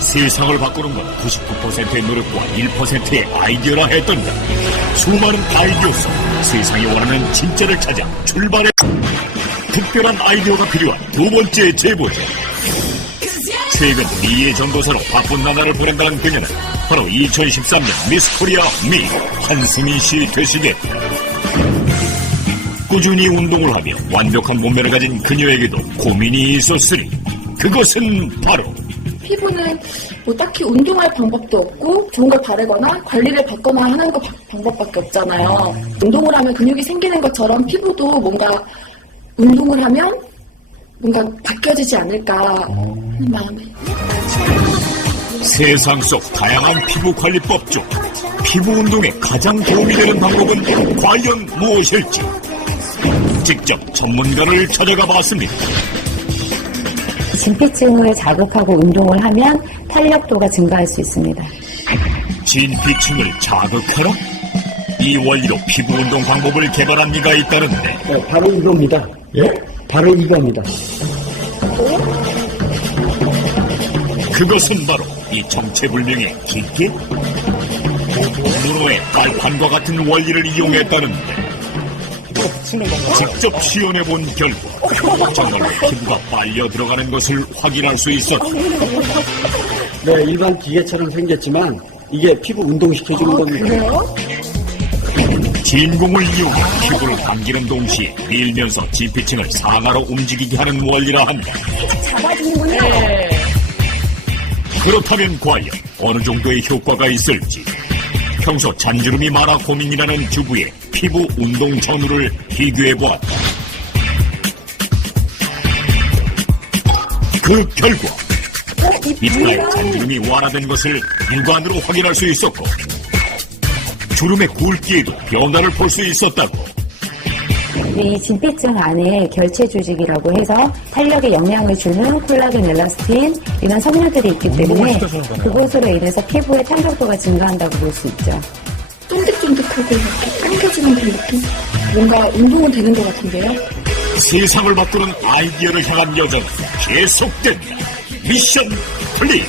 세상을 바꾸는 건 99%의 노력과 1%의 아이디어라 했던가. 수많은 아이디어 속 세상이 원하는 진짜를 찾아 출발해. 특별한 아이디어가 필요한 두 번째 제보자. 최근 미의 전도사로 바쁜 나날을 보낸다는 그녀는 바로 2013년 미스 코리아 미 한승희 씨 되시겠다. 꾸준히 운동을 하며 완벽한 몸매를 가진 그녀에게도 고민이 있었으니 그것은 바로 피부는 뭐 딱히 운동할 방법도 없고 좋은 걸 바르거나 관리를 받거나 하는 거 바- 방법밖에 없잖아요. 운동을 하면 근육이 생기는 것처럼 피부도 뭔가 운동을 하면 뭔가 바뀌어지지 않을까 하는 마음에 세상 속 다양한 피부 관리법 중 피부 운동에 가장 도움이 되는 방법은 과연 무엇일지 직접 전문가를 찾아가 봤습니다. 진피층을 자극하고 운동을 하면 탄력도가 증가할 수 있습니다. 진피층을 자극하라? 이 원리로 피부 운동 방법을 개발한 이가 있다는데 네, 바로 이겁니다. 예? 바로 이겁니다. 그것은 바로 이 정체불명의 기계? 문어의 깔판과 같은 원리를 이용했다는데 직접 시연해 본 결과 정말로 피부가 빨려 들어가는 것을 확인할 수 있었다. 네, 일반 기계처럼 생겼지만 이게 피부 운동시켜주는 겁니다. 진공을 이용해 피부를 당기는 동시에 밀면서 진피층을 상하로 움직이게 하는 원리라 한다. 그렇다면 과연 어느 정도의 효과가 있을지 평소 잔주름이 많아 고민이라는 주부의 피부 운동 전후를 비교해 보았다. 그 결과 이빨 잔주름이 완화된 것을 육안으로 확인할 수 있었고 주름의 굵기에도 변화를 볼 수 있었다고 이 진피층 안에 결체 조직이라고 해서 탄력에 영향을 주는 콜라겐, 엘라스틴 이런 섬유들이 있기 때문에 그것으로 인해서 피부의 탄력도가 증가한다고 볼 수 있죠. 쫀득쫀득하고 이렇게 당겨지는 그 느낌? 뭔가 운동은 되는 것 같은데요? 세상을 바꾸는 아이디어를 향한 여정 계속된다. 미션 클릭!